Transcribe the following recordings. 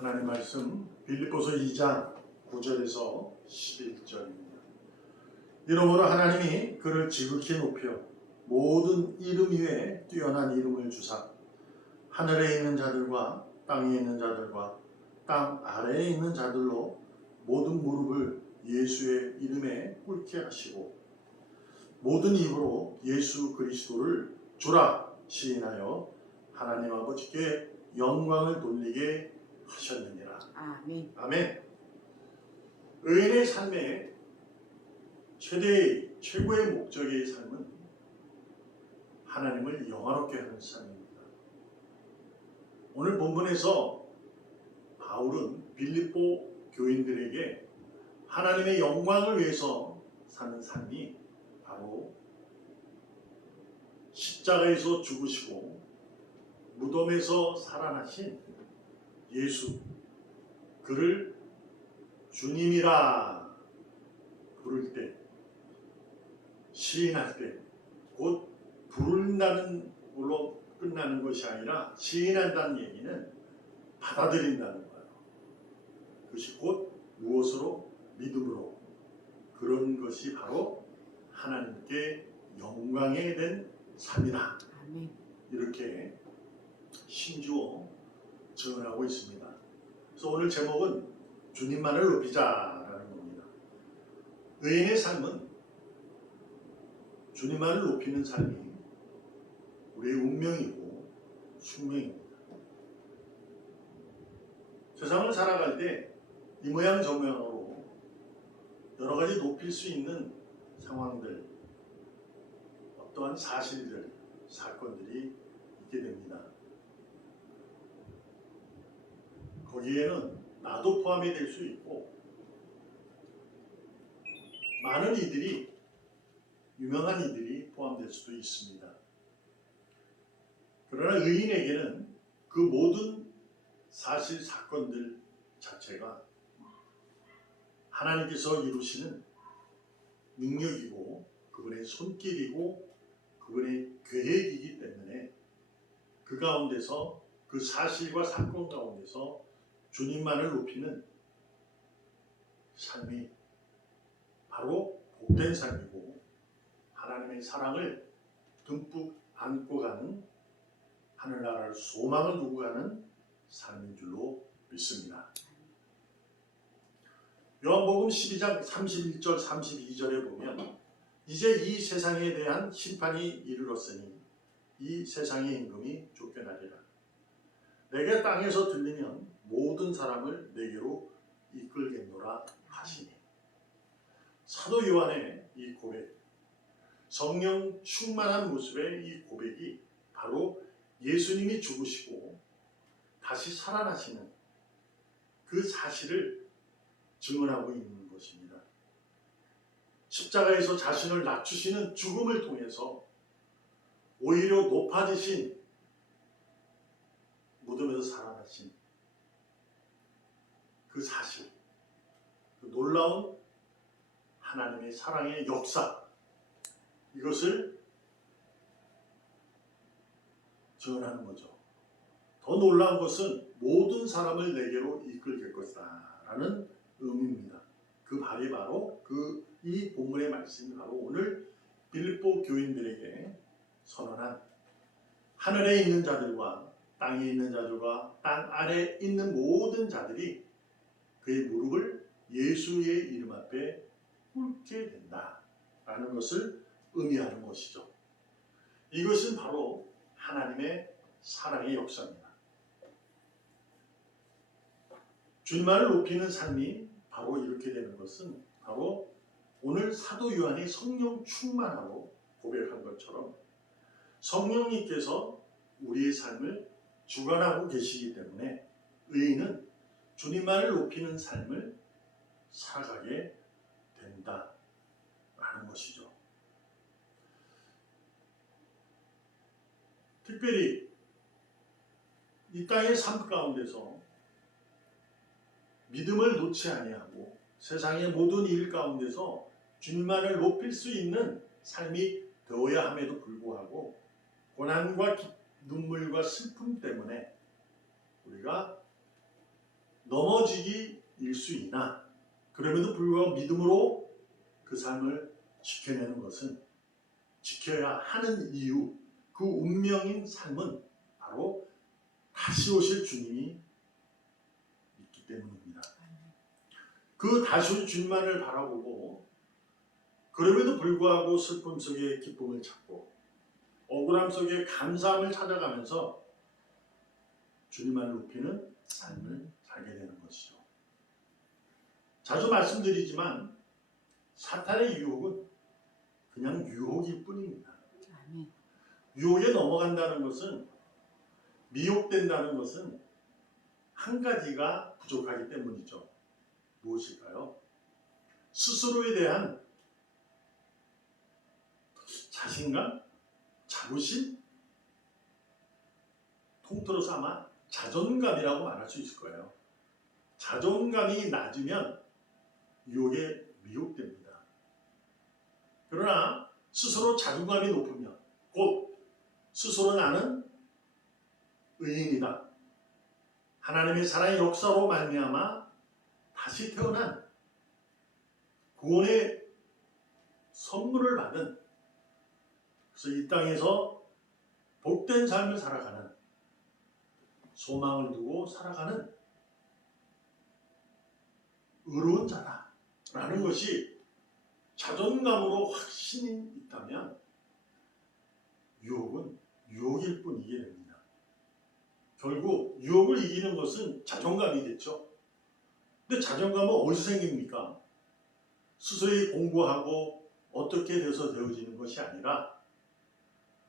하나님 말씀 빌립보서 2장 9절에서 11절입니다. 이러므로 하나님이 그를 지극히 높여 모든 이름 위에 뛰어난 이름을 주사 하늘에 있는 자들과 땅에 있는 자들과 땅 아래에 있는 자들로 모든 무릎을 예수의 이름에 꿇게 하시고 모든 입으로 예수 그리스도를 주라 시인하여 하나님 아버지께 영광을 돌리게 하셨느니라. 아멘. 아멘. 의인의 삶의 최고의 목적의 삶은 하나님을 영화롭게 하는 삶입니다. 오늘 본문에서 바울은 빌립보 교인들에게 하나님의 영광을 위해서 사는 삶이 바로 십자가에서 죽으시고 무덤에서 살아나신 예수, 그를 주님이라 부를 때, 시인할 때, 곧 부른다는 걸로 끝나는 것이 아니라 시인한다는 얘기는 받아들인다는 거예요. 그것이 곧 무엇으로? 믿음으로. 그런 것이 바로 하나님께 영광에 된 삶이다. 아멘. 이렇게 심주어 증언하고 있습니다. 그래서 오늘 제목은 주님만을 높이자라는 겁니다. 의인의 삶은 주님만을 높이는 삶이 우리의 운명이고 숙명입니다. 세상을 살아갈 때 이 모양 저 모양으로 여러 가지 높일 수 있는 상황들, 어떠한 사실들, 사건들이 있게 됩니다. 거기에는 나도 포함이 될 수 있고 많은 이들이, 유명한 이들이 포함될 수도 있습니다. 그러나 의인에게는 그 모든 사실 사건들 자체가 하나님께서 이루시는 능력이고 그분의 손길이고 그분의 계획이기 때문에 그 가운데서, 그 사실과 사건 가운데서 주님만을 높이는 삶이 바로 복된 삶이고 하나님의 사랑을 듬뿍 안고 가는, 하늘나라를 소망을 두고 가는 삶인 줄로 믿습니다. 요한복음 12장 31절 32절에 보면 이제 이 세상에 대한 심판이 이르렀으니 이 세상의 임금이 쫓겨나리라. 내게 땅에서 들리면 모든 사람을 내게로 이끌겠노라 하시니. 사도 요한의 이 고백, 성령 충만한 모습의 이 고백이 바로 예수님이 죽으시고 다시 살아나시는 그 사실을 증언하고 있는 것입니다. 십자가에서 자신을 낮추시는 죽음을 통해서 오히려 높아지신, 무덤에서 살아나신 그 사실, 그 놀라운 하나님의 사랑의 역사, 이것을 증언하는 거죠. 더 놀라운 것은 모든 사람을 내게로 이끌게 것이다 라는 의미입니다. 그 말이 바로 이 본문의 말씀이 바로 오늘 빌립보 교인들에게 선언한 하늘에 있는 자들과 땅에 있는 자들과 땅 아래에 있는 모든 자들이 그의 무릎을 예수의 이름 앞에 꿇게 된다라는 것을 의미하는 것이죠. 이것은 바로 하나님의 사랑의 역사입니다. 주님만을 높이는 삶이 바로 이렇게 되는 것은 바로 오늘 사도 요한이 성령 충만하고 고백한 것처럼 성령님께서 우리의 삶을 주관하고 계시기 때문에 의인은 주님만을 높이는 삶을 살아가게 된다라는 것이죠. 특별히 이 땅의 삶 가운데서 믿음을 놓지 아니하고 세상의 모든 일 가운데서 주님만을 높일 수 있는 삶이 되어야 함에도 불구하고 고난과 눈물과 슬픔 때문에 우리가 넘어지기 일수이나 그럼에도 불구하고 믿음으로 그 삶을 지켜내는 것은 지켜야 하는 이유, 그 운명인 삶은 바로 다시 오실 주님이 있기 때문입니다. 그 다시 올 주님만을 바라보고 그럼에도 불구하고 슬픔 속에 기쁨을 찾고 억울함 속에 감사함을 찾아가면서 주님만을 높이는 삶을 살게 되는 것이죠. 자주 말씀드리지만 사탄의 유혹은 그냥 유혹일 뿐입니다. 유혹에 넘어간다는 것은, 미혹된다는 것은 한 가지가 부족하기 때문이죠. 무엇일까요? 스스로에 대한 자신감, 자부심, 통틀어서 아마 자존감이라고 말할 수 있을 거예요. 자존감이 낮으면 유혹에 미혹됩니다. 그러나 스스로 자존감이 높으면 곧 스스로 나는 의인이다. 하나님의 사랑의 역사로 말미암아 다시 태어난 구원의 선물을 받은, 그래서 이 땅에서 복된 삶을 살아가는, 소망을 두고 살아가는 의로운 자다라는 것이 자존감으로 확신이 있다면 유혹은 유혹일 뿐 이기게 됩니다. 결국 유혹을 이기는 것은 자존감이겠죠. 근데 자존감은 어디서 생깁니까? 스스로 공부하고 어떻게 돼서 되어지는 것이 아니라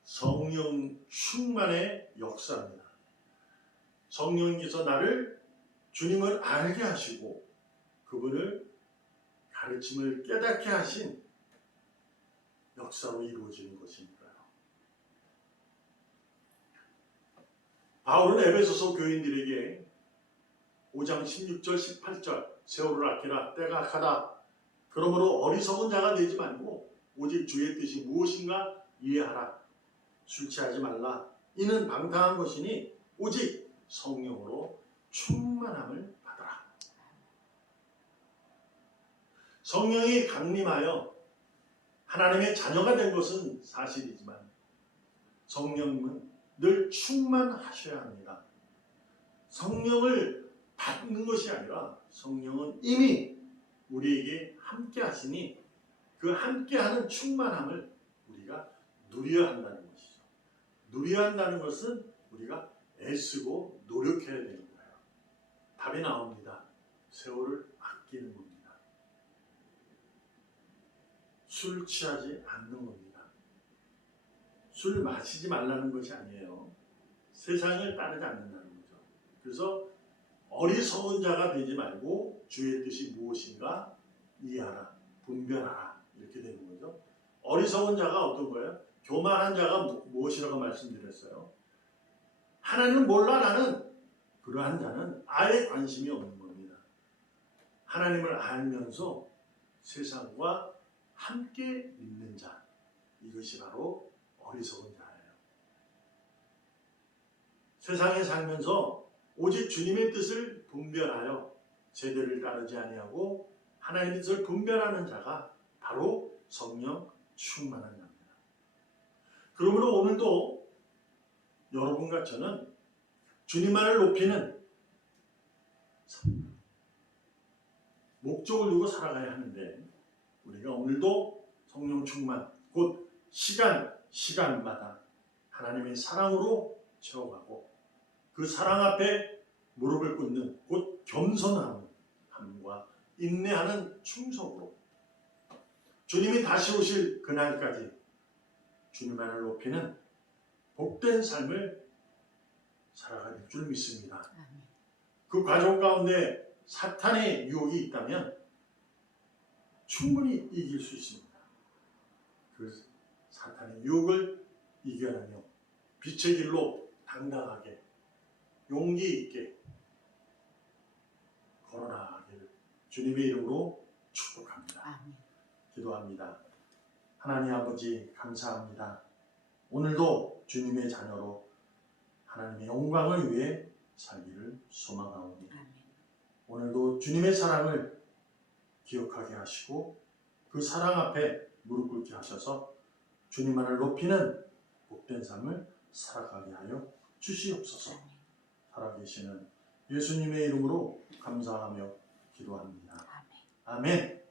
성령 충만의 역사입니다. 성령님께서 나를, 주님을 알게 하시고 그분을 가르침을 깨닫게 하신 역사로 이루어지는 것이니까요. 바울은 에베소서 교인들에게 5장 16절 18절 세월을 아끼라 때가 악하다. 그러므로 어리석은 자가 되지 말고 오직 주의 뜻이 무엇인가 이해하라. 술 취하지 말라. 이는 방탕한 것이니 오직 성령으로 충만함을 받아라. 성령이 강림하여 하나님의 자녀가 된 것은 사실이지만 성령은 늘 충만하셔야 합니다. 성령을 받는 것이 아니라 성령은 이미 우리에게 함께 하시니 그 함께하는 충만함을 우리가 누려야 한다는 것이죠. 누려야 한다는 것은 우리가 애쓰고 노력해야 되는 거예요. 답이 나옵니다. 세월을 아끼는 겁니다. 술 취하지 않는 겁니다. 술 마시지 말라는 것이 아니에요. 세상을 따르지 않는다는 거죠. 그래서 어리석은 자가 되지 말고 주의 뜻이 무엇인가 이해하라, 분별하라 이렇게 되는 거죠. 어리석은 자가 어떤 거예요? 교만한 자가 무엇이라고 말씀드렸어요? 하나님을 몰라 나는, 그러한 자는 아예 관심이 없는 겁니다. 하나님을 알면서 세상과 함께 있는 자, 이것이 바로 어리석은 자예요. 세상에 살면서 오직 주님의 뜻을 분별하여 제대를 따르지 아니하고 하나님의 뜻을 분별하는 자가 바로 성령 충만한 자입니다. 그러므로 오늘도 여러분과 저는 주님만을 높이는 목적을 두고 살아가야 하는데 우리가 오늘도 성령 충만, 곧 시간마다 하나님의 사랑으로 채워가고 그 사랑 앞에 무릎을 꿇는, 곧 겸손함과 인내하는 충성으로 주님이 다시 오실 그날까지 주님만을 높이는 복된 삶을 살아갈 줄 믿습니다. 그 과정 가운데 사탄의 유혹이 있다면 충분히 이길 수 있습니다. 그 사탄의 유혹을 이겨내며 빛의 길로 당당하게 용기 있게 걸어나가기를 주님의 이름으로 축복합니다. 아멘. 기도합니다. 하나님 아버지 감사합니다. 오늘도 주님의 자녀로 하나님의 영광을 위해 살기를 소망하오니 아멘. 오늘도 주님의 사랑을 기억하게 하시고 그 사랑 앞에 무릎 꿇게 하셔서 주님만을 높이는 복된 삶을 살아가게 하여 주시옵소서. 살아계시는 예수님의 이름으로 감사하며 기도합니다. 아멘.